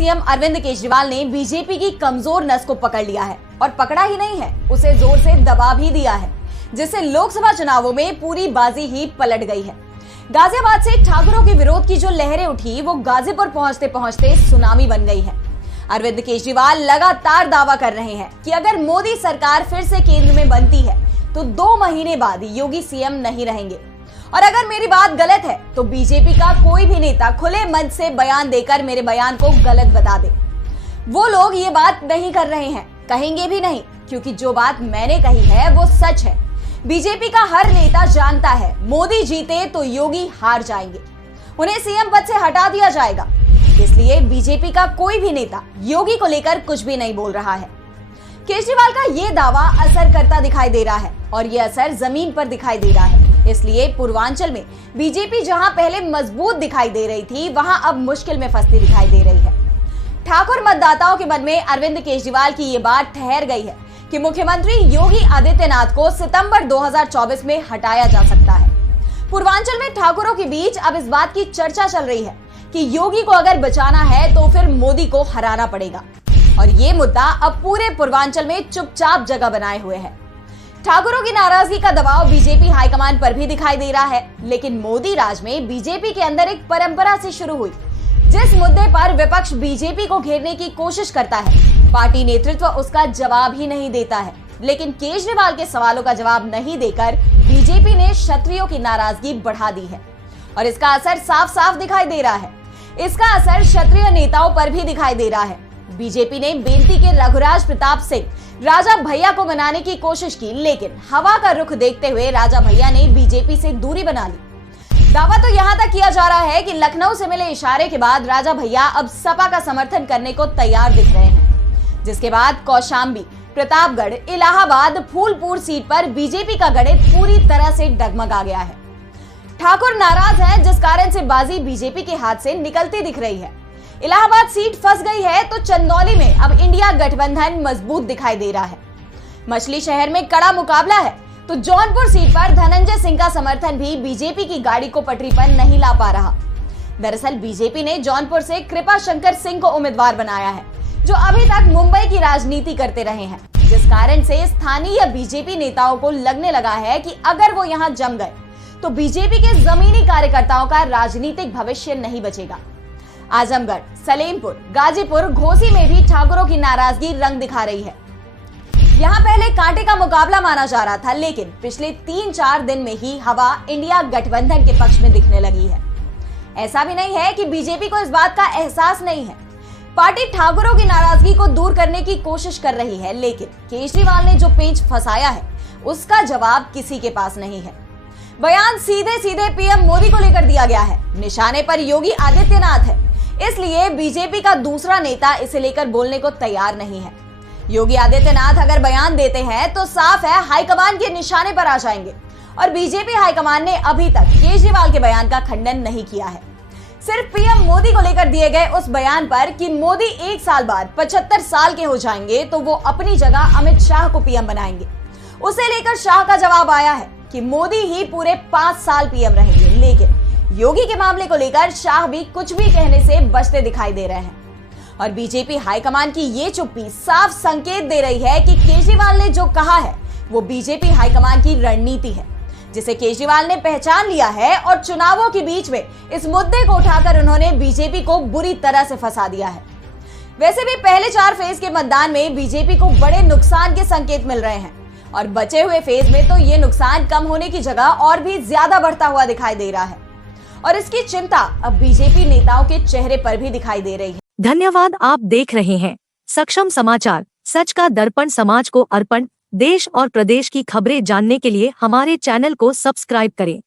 CM Arvind Kejriwal ने BJP की कमजोर नस को पकड़ लिया है और पकड़ा ही नहीं है, उसे जोर से दबा भी दिया है, जिससे लोकसभा चुनावों में पूरी बाजी ही पलट गई है। गाजियाबाद से ठाकुरों के विरोध की जो लहरें उठी वो गाजीपुर पहुंचते पहुंचते सुनामी बन गई है। अरविंद केजरीवाल लगातार दावा कर रहे हैं कि अगर मोदी सरकार फिर से केंद्र में बनती है तो 2 महीने बाद योगी सीएम नहीं रहेंगे, और अगर मेरी बात गलत है तो बीजेपी का कोई भी नेता खुले मन से बयान देकर मेरे बयान को गलत बता दे। वो लोग ये बात नहीं कर रहे हैं, कहेंगे भी नहीं, क्योंकि जो बात मैंने कही है वो सच है। बीजेपी का हर नेता जानता है मोदी जीते तो योगी हार जाएंगे, उन्हें सीएम पद से हटा दिया जाएगा। इसलिए बीजेपी का कोई भी नेता योगी को लेकर कुछ भी नहीं बोल रहा है। केजरीवाल का ये दावा असर करता दिखाई दे रहा है और ये असर जमीन पर दिखाई दे रहा है। इसलिए पूर्वांचल में बीजेपी जहां पहले मजबूत दिखाई दे रही थी, वहां अब मुश्किल में फंसती दिखाई दे रही है। ठाकुर मतदाताओं के मन में अरविंद केजरीवाल की ये बात ठहर गई है कि मुख्यमंत्री योगी आदित्यनाथ को सितंबर 2024 में हटाया जा सकता है। पूर्वांचल में ठाकुरों के बीच अब इस बात की चर्चा चल रही है कि योगी को अगर बचाना है तो फिर मोदी को हराना पड़ेगा, और ये मुद्दा अब पूरे पूर्वांचल में चुपचाप जगह बनाए हुए है। ठाकुरों की नाराजगी का दबाव बीजेपी हाईकमान पर भी दिखाई दे रहा है, लेकिन मोदी राज में बीजेपी के अंदर एक परंपरा से शुरू हुई। जिस मुद्दे पर विपक्ष बीजेपी को घेरने की कोशिश करता है, पार्टी नेतृत्व उसका जवाब ही नहीं देता है। लेकिन केजरीवाल के सवालों का जवाब नहीं देकर बीजेपी ने क्षत्रियों की नाराजगी बढ़ा दी है, और इसका असर साफ साफ दिखाई दे रहा है। इसका असर क्षत्रिय नेताओं पर भी दिखाई दे रहा है। बीजेपी ने बेंती के रघुराज प्रताप सिंह राजा भैया को मनाने की कोशिश की, लेकिन हवा का रुख देखते हुए राजा भैया ने बीजेपी से दूरी बना ली। दावा तो यहां तक किया जा रहा है कि लखनऊ से मिले इशारे के बाद राजा भैया अब सपा का समर्थन करने को तैयार दिख रहे हैं, जिसके बाद कौशाम्बी, प्रतापगढ़, इलाहाबाद, फूलपुर सीट पर बीजेपी का गणित पूरी तरह से डगमगा गया है। ठाकुर नाराज हैं, जिस कारण से बाजी बीजेपी के हाथ से निकलती दिख रही है। इलाहाबाद सीट फंस गई है तो चंदौली में अब इंडिया गठबंधन मजबूत दिखाई दे रहा है। मछली शहर में कड़ा मुकाबला है तो जौनपुर सीट पर धनंजय सिंह का समर्थन भी बीजेपी की गाड़ी को पटरी पर नहीं ला पा रहा। दरअसल बीजेपी ने जौनपुर से कृपा शंकर सिंह को उम्मीदवार बनाया है, जो अभी तक मुंबई की राजनीति करते रहे हैं, जिस कारण से स्थानीय बीजेपी नेताओं को लगने लगा है कि अगर वो यहाँ जम गए तो बीजेपी के जमीनी कार्यकर्ताओं का राजनीतिक भविष्य नहीं बचेगा। आजमगढ़, सलेमपुर, गाजीपुर, घोसी में भी ठाकुरों की नाराजगी रंग दिखा रही है। यहाँ पहले कांटे का मुकाबला माना जा रहा था, लेकिन पिछले 3-4 दिन में ही हवा इंडिया गठबंधन के पक्ष में दिखने लगी है। ऐसा भी नहीं है कि बीजेपी को इस बात का एहसास नहीं है। पार्टी ठाकुरों की नाराजगी को दूर करने की कोशिश कर रही है, लेकिन केजरीवाल ने जो पेंच फंसाया है उसका जवाब किसी के पास नहीं है। बयान सीधे सीधे पीएम मोदी को लेकर दिया गया है, निशाने पर योगी आदित्यनाथ है, इसलिए बीजेपी का दूसरा नेता इसे लेकर बोलने को तैयार नहीं है। योगी आदित्यनाथ अगर बयान देते हैं तो साफ है हाईकमान के निशाने पर आ जाएंगे, और बीजेपी हाईकमान ने अभी तक केजरीवाल के बयान का खंडन नहीं किया है। सिर्फ पीएम मोदी को लेकर दिए गए उस बयान पर कि मोदी 1 साल बाद 75 साल के हो जाएंगे तो वो अपनी जगह अमित शाह को पीएम बनाएंगे, उसे लेकर शाह का जवाब आया है कि मोदी ही पूरे 5 साल पीएम रहेंगे। लेकिन योगी के मामले को लेकर शाह भी कुछ भी कहने से बचते दिखाई दे रहे हैं, और बीजेपी हाईकमान की ये चुप्पी साफ संकेत दे रही है कि केजरीवाल ने जो कहा है वो बीजेपी हाईकमान की रणनीति है, जिसे केजरीवाल ने पहचान लिया है, और चुनावों के बीच में इस मुद्दे को उठाकर उन्होंने बीजेपी को बुरी तरह से फंसा दिया है। वैसे भी पहले 4 फेज के मतदान में बीजेपी को बड़े नुकसान के संकेत मिल रहे हैं, और बचे हुए फेज में तो ये नुकसान कम होने की जगह और भी ज्यादा बढ़ता हुआ दिखाई दे रहा है, और इसकी चिंता अब बीजेपी नेताओं के चेहरे पर भी दिखाई दे रही है। धन्यवाद। आप देख रहे हैं सक्षम समाचार, सच का दर्पण, समाज को अर्पण। देश और प्रदेश की खबरें जानने के लिए हमारे चैनल को सब्सक्राइब करें।